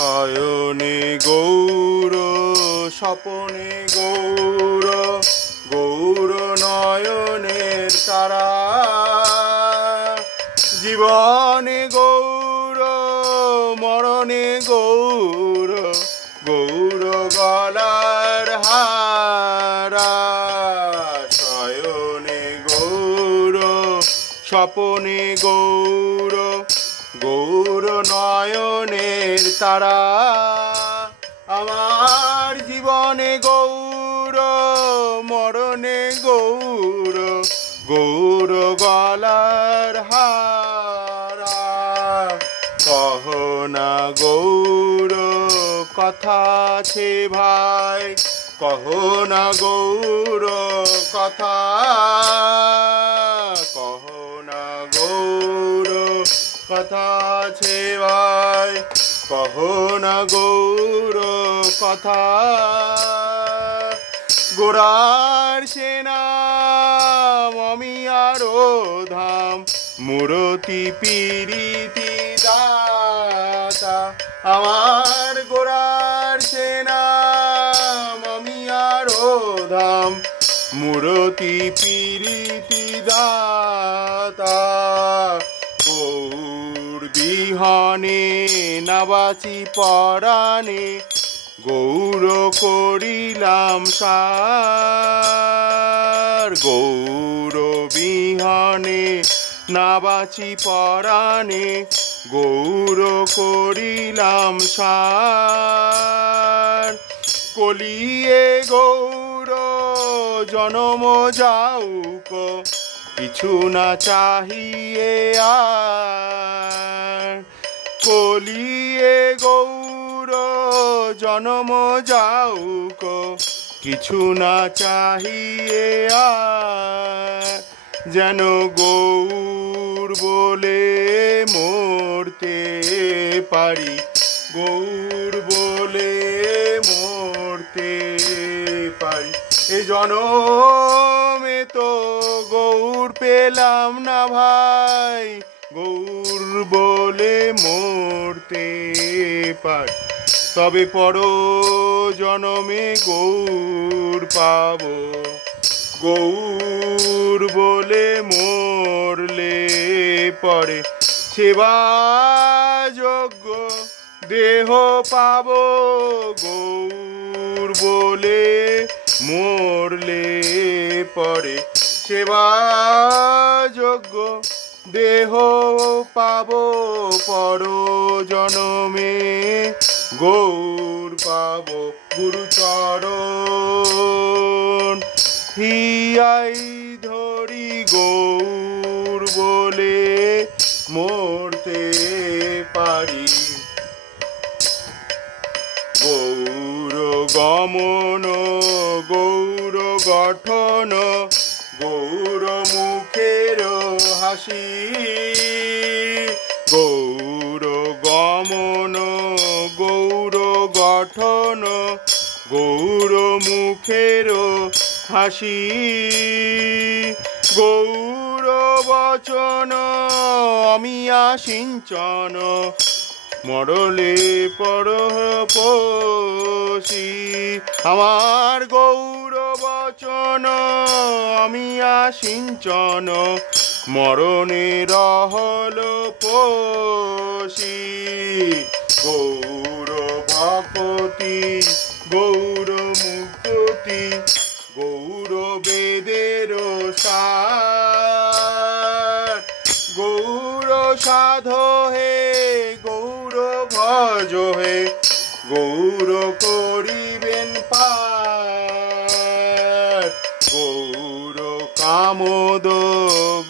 শয়নে গৌর স্বপনে গৌর গৌর নয়নের তারা জীবনে গৌর মরণে গৌর গৌর গলার হারা শয়নে গৌর স্বপনে গৌর গৌর নয়নের তারা আমার জীবনে গৌর মরণে গৌর গৌর গলার হারা কহ না গৌর কথা আছে ভাই কহ না গৌর কথা কহ না গৌর কথা আছে ভাই কহ না গৌর কথা গোরার সেনা আমি আরো ধাম মূরতি পিরিতি দাতা আমার গোরার সেনা আমি আরো ধাম মূরতি পিরিতি দাতা গৌর বিহনে নাবাচি পরাণে গৌর করিলাম সার গৌর বিহনে নাবাচি পরাণে গৌর করিলাম সার কলিয়ে গৌর জনম যাউক কিছু না চাহিয়ে আর কলিয়ে গৌর জনম যাউক কিছু না চাহিয়ে আর যেন গৌর বলে মরতে পারি গৌর বলে মরতে পারি এ জনমে তো গৌর পেলাম না ভাই গৌর বলে মরতে পারি তবে পর জনমে গৌর পাব গৌর বলে মরলে পরে সেবা যোগ্য দেহ পাব গৌর বলে মরলে পরে সেবা যোগ্য দেহ পাব পর জনমে গৌর পাব গুরুচরণ হিয়াই ধরি গৌর বলে মরতে পারি গৌর গমন গৌর গঠন গৌর মুখের হাসি গৌর গমন গৌর গঠন গৌর মুখের হাসি গৌর বচন অমিয়া সিঞ্চন মরলে পরপসি আমার গৌর বচন অমিয়া সিঞ্চন মরণে রহল পসি গৌর ভকতি গৌর মুক্তি গৌর বেদের সার গৌর সাধ হে গৌর ভজ হে গৌর করিবেন পার গৌর কামদ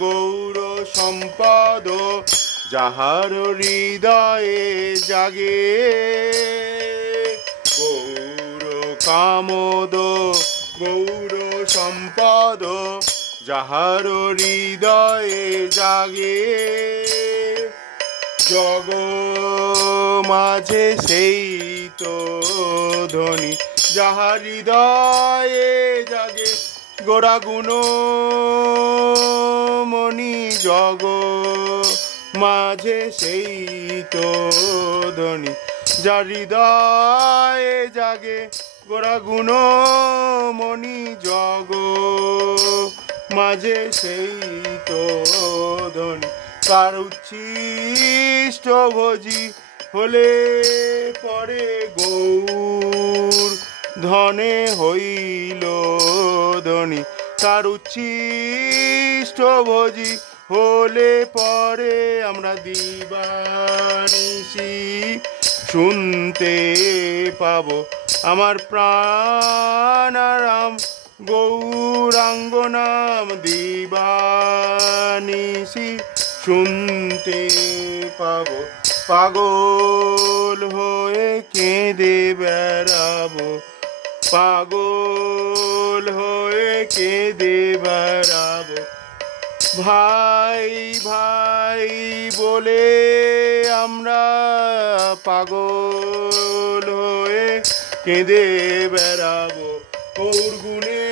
গৌর সম্পদ যাহার হৃদয়ে জাগে গৌর কামদ গৌর সম্পদ যাহার হৃদয়ে জাগে জগ মাঝে সেই তো ধ্বনি যাহার হৃদয়ে জাগে গোরা গুণ মণি জগ মাঝে সেই তো ধ্বনি যার হৃদয়ে জাগে গোরা গুণ মণি জগ মাঝে সেই তো ধ্বনি কার উচ্ছিষ্ট ভোজি হলে পরে গৌর ধনে হইল ধনী তার উচ্ছিষ্ট ভোজি হলে পরে আমরা দিবানিশি শুনতে পাবো আমার প্রাণারাম গৌরাঙ্গ নাম দিবানিশি শুনতে পাবো পাগল হয়ে কেঁদে বেড়াবো পাগল হয়ে কেঁদে বেড়াবো ভাই ভাই বলে আমরা পাগল হয়ে কেঁদে বেড়াবো ওর গুণে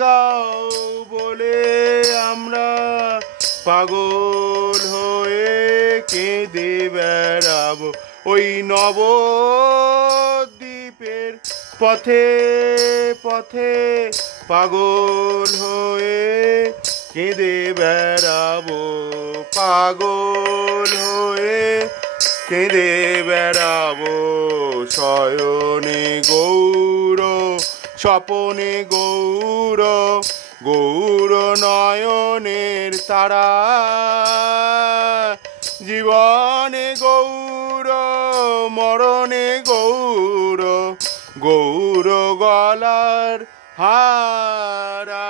গাও বলে আমরা পাগল হয়ে কেঁদে বেড়াবো ওই নবদ্বীপের পথে পথে পাগল হয়ে কেঁদে বেড়াবো পাগল হয়ে কেঁদে বেড়াবো শয়নে গৌর স্বপনে গৌর গৌর নয়নের তারা জীবনে গৌর মরণে গৌর গৌর গলার হারা